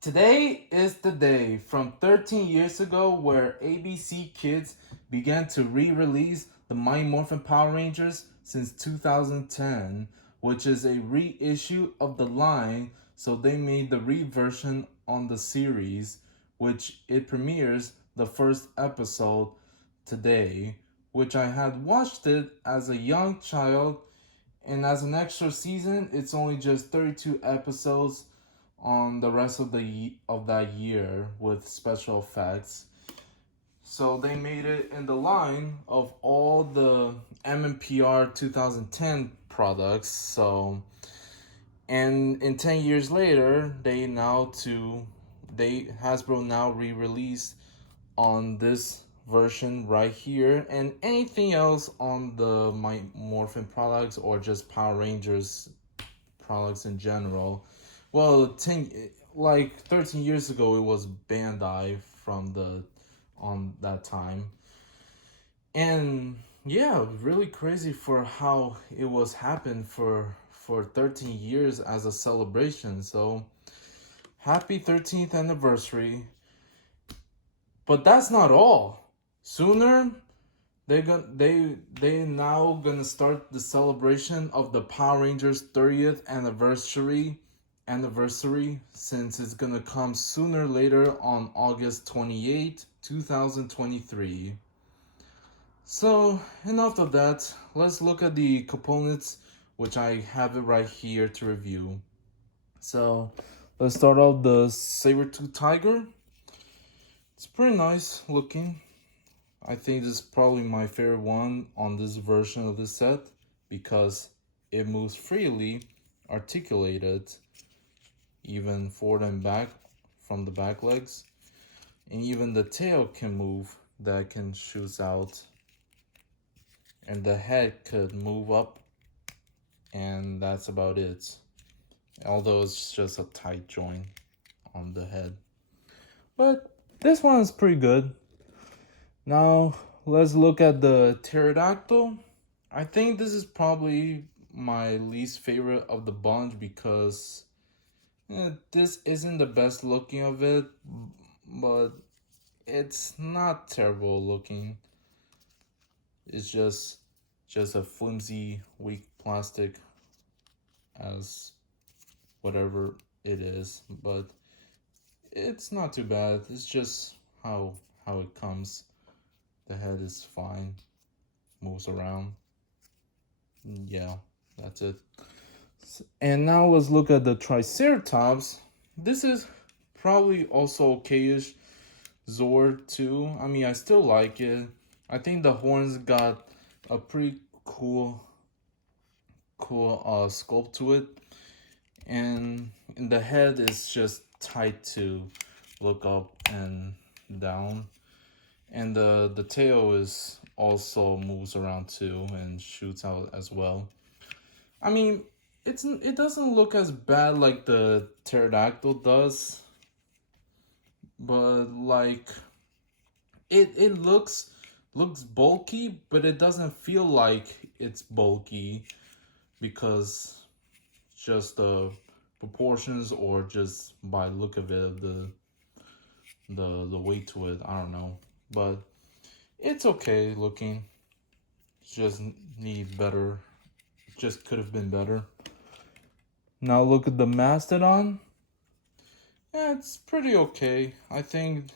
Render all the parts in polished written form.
Today is the day from 13 years ago where ABC Kids began to re-release the Mighty Morphin Power Rangers since 2010, which is a reissue of the line, so they made the re-version on the series, which it premieres the first episode today, which I had watched it as a young child, and as an extra season, it's only just 32 episodes on the rest of that year with special effects. So they made it in the line of all the MMPR 2010 products. So and in 10 years later, they Hasbro now re-released on this version right here, and anything else on the My Morphin products or just Power Rangers products in general. Well, 13 years ago, it was Bandai from the on that time, and yeah, really crazy for how it was happened for 13 years as a celebration. So happy 13th anniversary! But that's not all. Sooner they now gonna start the celebration of the Power Rangers 30th anniversary, since it's gonna come sooner or later on August 28, 2023. So enough of that. Let's look at the components, which I have it right here to review. So let's start off the Saber-tooth Tiger. It's pretty nice looking. I think this is probably my favorite one on this version of the set because it moves freely, articulated, even forward and back from the back legs. And even the tail can move, that can shoot out. And the head could move up, and that's about it. Although it's just a tight joint on the head. But this one is pretty good. Now, let's look at the pterodactyl. I think this is probably my least favorite of the bunch because this isn't the best looking of it, but it's not terrible looking. It's just a flimsy, weak plastic as whatever it is, but it's not too bad. It's just how it comes. The head is fine, moves around. Yeah, that's it. And now let's look at the Triceratops. This is probably also okayish Zord too. I mean, I still like it. I think the horns got a pretty cool sculpt to it, and the head is just tight to look up and down, and the tail is also moves around too and shoots out as well. I mean, it doesn't look as bad like the pterodactyl does, but like it looks bulky, but it doesn't feel like it's bulky because just the proportions or just by look of it, the weight to it. I don't know, but it's okay looking. Just need better. Just could have been better. Now look at the mastodon. Yeah, it's pretty okay. I think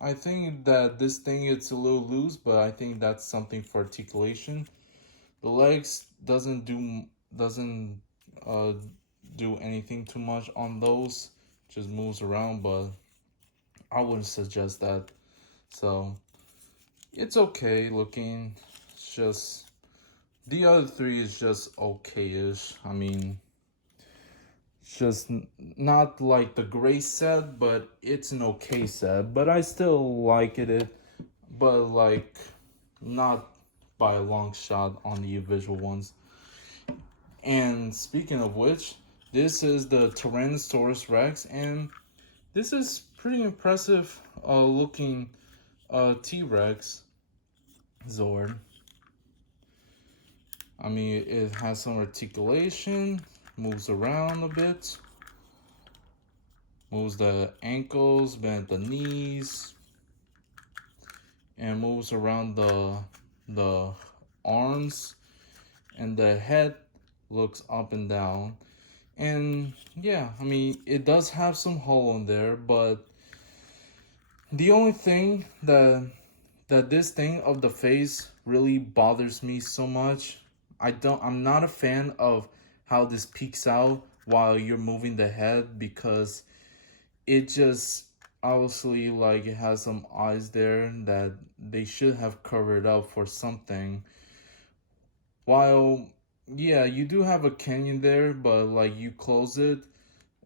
that this thing is a little loose, but I think that's something for articulation. The legs doesn't uh do anything too much on those. Just moves around, but I wouldn't suggest that. So it's okay looking. It's just the other three is just okay-ish. I mean, it's just not like the great set, but it's an okay set. But I still like it, but like not by a long shot on the visual ones. And speaking of which, this is the Tyrannosaurus Rex, and this is pretty impressive looking T-Rex Zord. I mean, it has some articulation, moves around a bit. moves the ankles, bend the knees, and moves around the arms, and the head looks up and down. And yeah, I mean, it does have some hole in there, but the only thing that this thing of the face really bothers me so much. I'm not a fan of how this peeks out while you're moving the head, because it just obviously, like, it has some eyes there that they should have covered up for something. While yeah, you do have a canyon there, but like you close it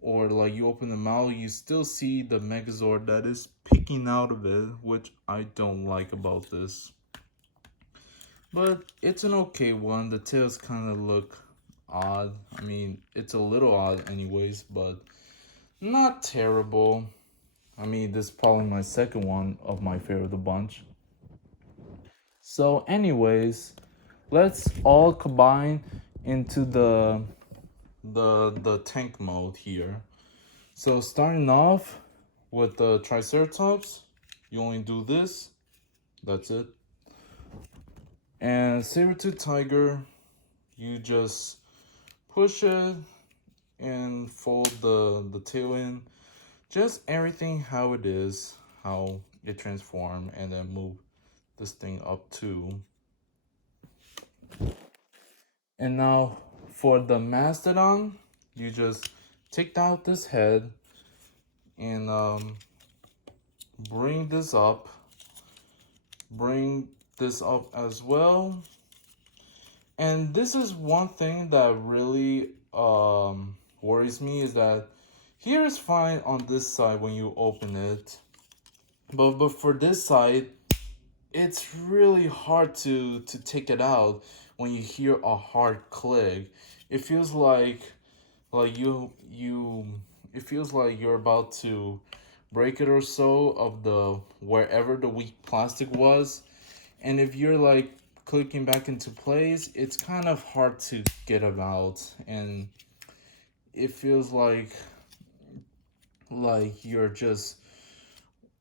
or like you open the mouth, you still see the Megazord that is peeking out of it, which I don't like about this. But it's an okay one. The tails kind of look odd. I mean, it's a little odd anyways, but not terrible. I mean, this is probably my second one of my favorite of the bunch. So anyways, let's all combine into the tank mode here. So starting off with the Triceratops, you only do this. That's it. And saber-tooth tiger, you just push it and fold the tail in. Just everything how it is, how it transform, and then move this thing up too. And now for the mastodon, you just take out this head and bring this up. Bring this up as well. And this is one thing that really worries me, is that here is fine on this side when you open it, but for this side, it's really hard to take it out when you hear a hard click. It feels like you it feels like you're about to break it or so of the wherever the weak plastic was. And if you're like clicking back into place, it's kind of hard to get them out, and it feels like you're just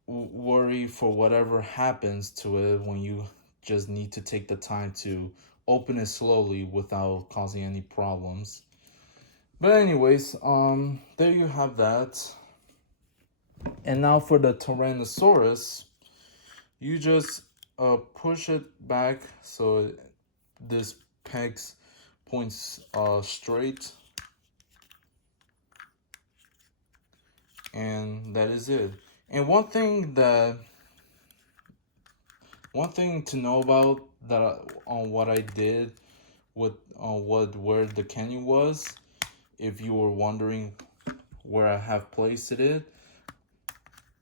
worried for whatever happens to it when you just need to take the time to open it slowly without causing any problems. But anyways, there you have that. And now for the Tyrannosaurus, you just push it back so this pegs points straight, and that is it. And one thing to know about that on what I did with where the canyon was, if you were wondering where I have placed it,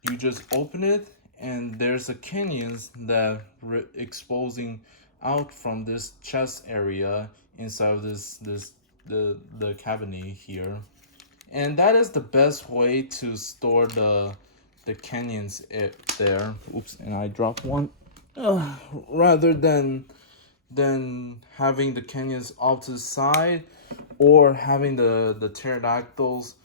you just open it and there's a canyons that exposing out from this chest area inside of the cavity here. And that is the best way to store the canyons there. Oops, and I dropped one. Rather than having the canyons off to the side, or having the pterodactyls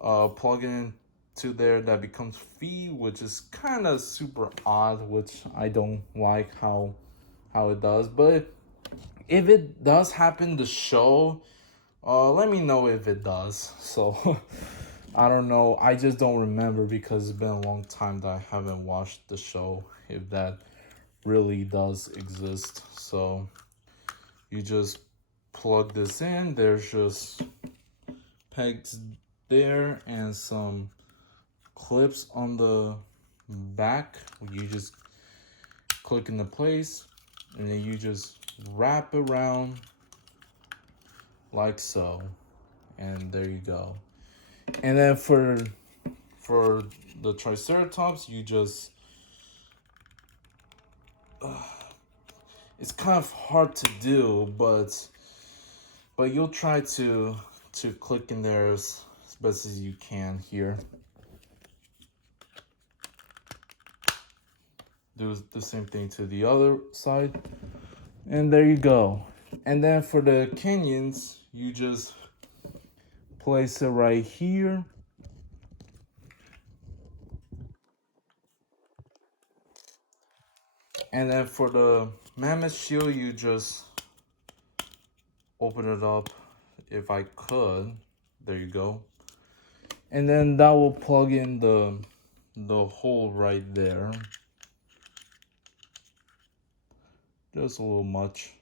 plug in to there that becomes feet, which is kind of super odd, which I don't like how it does. But if it does happen to show, let me know if it does. So I don't know, I just don't remember because it's been a long time that I haven't watched the show, if that really does exist. So you just plug this in, there's just pegs there and some clips on the back. You just click into place and then you just wrap around like so, and there you go. And then for the Triceratops, you just it's kind of hard to do, but you'll try to click in there as best as you can here. Do the same thing to the other side, and there you go. And then for the canyons, you just place it right here, And then for the mammoth shield, you just open it up. If I could, there you go. And then that will plug in the hole right there. Just a little much.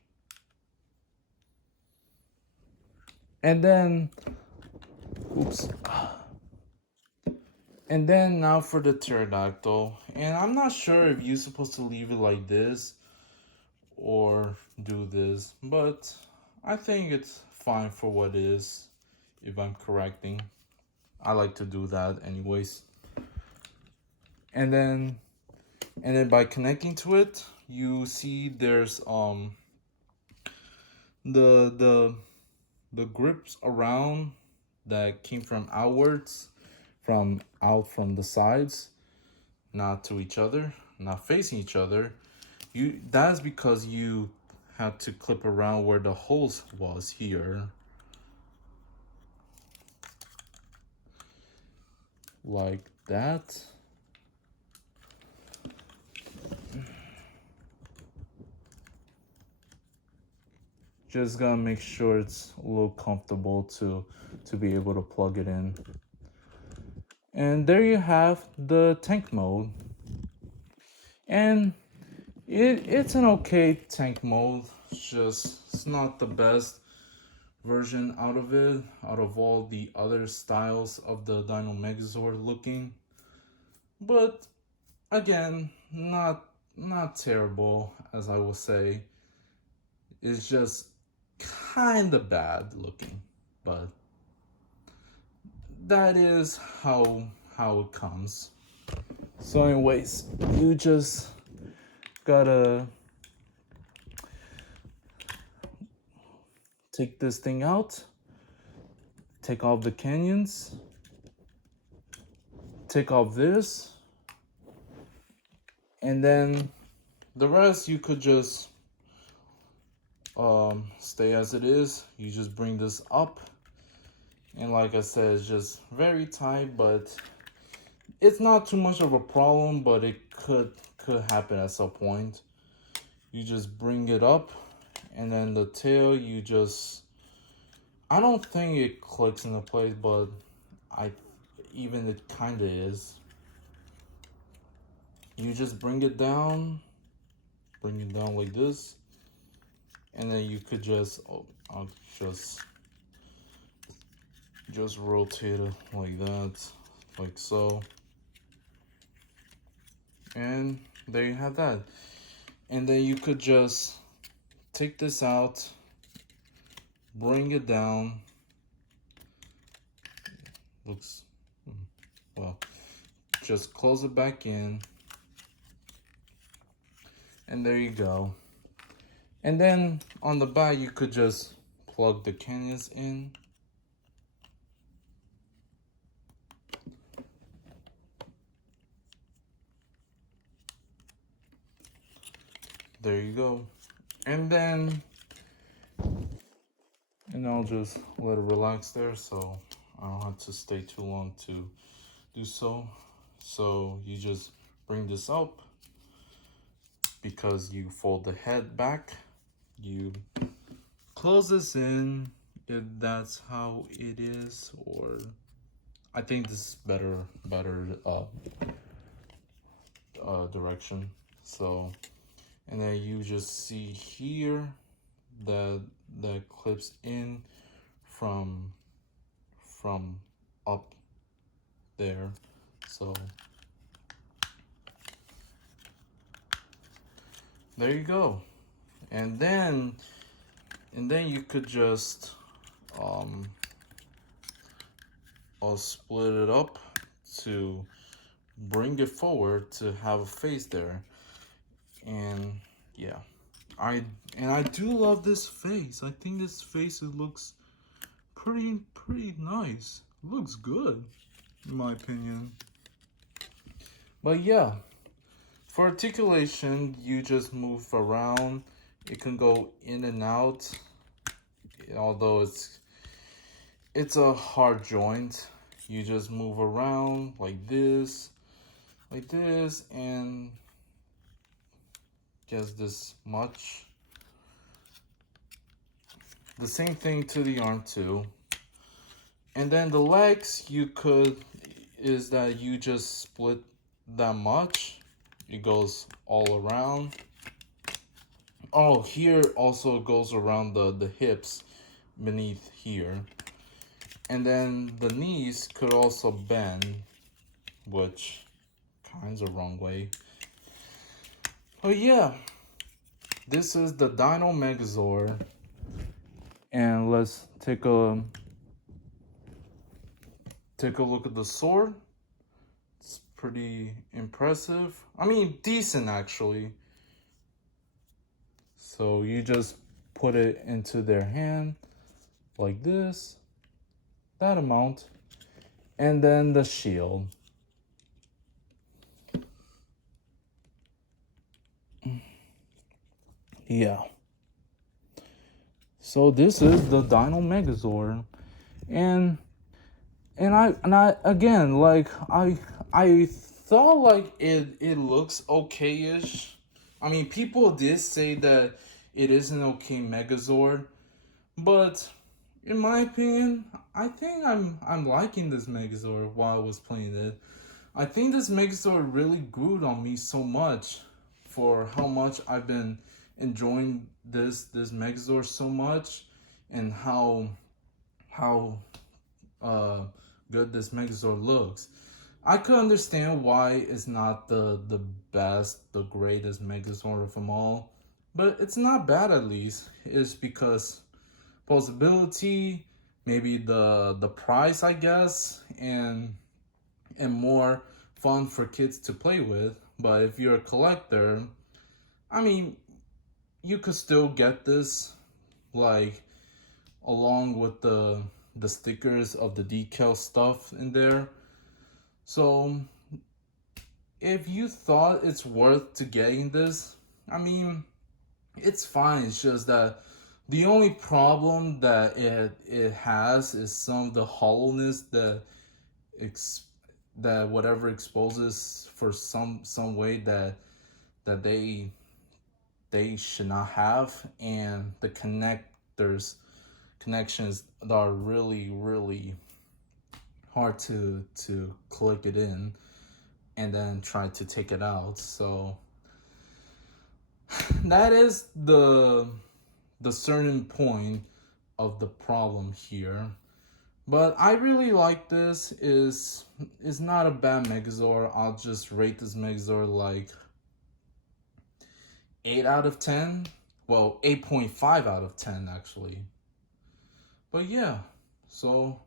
And then, oops. And then now for the pterodactyl. And I'm not sure if you're supposed to leave it like this or do this, but I think it's fine for what it is, if I'm correcting. I like to do that anyways. And then by connecting to it, you see there's the grips around that came from outwards, from the sides, not to each other, not facing each other. That's because you had to clip around where the holes was here, like that. Just gotta make sure it's a little comfortable to be able to plug it in. And there you have the tank mode. And it's an okay tank mode. It's not the best version out of it, out of all the other styles of the Dino Megazord looking. But again, not terrible, as I will say. It's just kind of bad looking, but that is how it comes. So anyways, you just gotta take this thing out, take off the canyons, take off this, and then the rest you could just stay as it is. You just bring this up, and like I said, it's just very tight, but it's not too much of a problem, but it could happen at some point. You just bring it up, and then the tail, you just, I don't think it clicks into place, but even it kind of is. You just bring it down like this, and then you could just, I'll just rotate it like that, like so. And there you have that. And then you could just take this out, bring it down. Looks, well, just close it back in. And there you go. And then on the back, you could just plug the canyons in. There you go. And then, I'll just let it relax there so I don't have to stay too long to do so. So you just bring this up, because you fold the head back, you close this in, if that's how it is, or I think this is better direction. So, and then you just see here that clips in from up there. So there you go. And then you could just I'll split it up to bring it forward to have a face there. And yeah, I do love this face. I think this face, it looks pretty nice. It looks good, in my opinion. But yeah, for articulation, you just move around. It can go in and out, although it's a hard joint. You just move around like this, and guess this much. The same thing to the arm too. And then the legs, is that you just split that much. It goes all around. Oh, here also goes around the hips beneath here. And then the knees could also bend, which kind's the wrong way. Oh yeah, this is the Dino Megazord. And let's take a look at the sword. It's pretty impressive. I mean, decent actually. So you just put it into their hand like this, that amount, and then the shield. Yeah. So this is the Dino Megazord, and I again, like I thought like it looks okay-ish. I mean, people did say that it is an okay Megazord, but in my opinion, I think I'm liking this Megazord while I was playing it. I think this Megazord really grew on me so much for how much I've been enjoying this Megazord so much, and how good this Megazord looks. I could understand why it's not the best, the greatest Megazord of them all, but it's not bad at least. It's because possibility, maybe the price, I guess, and more fun for kids to play with. But if you're a collector, I mean, you could still get this, like, along with the stickers of the decal stuff in there. So if you thought it's worth to getting this, I mean, it's fine. It's just that the only problem that it has is some of the hollowness that that whatever exposes for some way that they should not have, and the connections that are really hard to click it in and then try to take it out. So that is the certain point of the problem here. But I really like this. Is not a bad Megazord. I'll just rate this Megazord like 8 out of 10. Well, 8.5 out of 10 actually. But yeah, so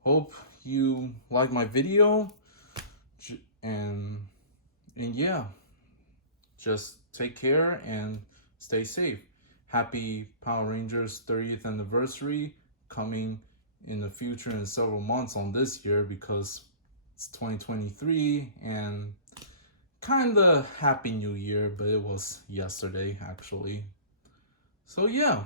hope you like my video, and yeah, just take care and stay safe. Happy Power Rangers 30th anniversary coming in the future in several months on this year, because it's 2023, and kind of happy new year, but it was yesterday actually. So yeah,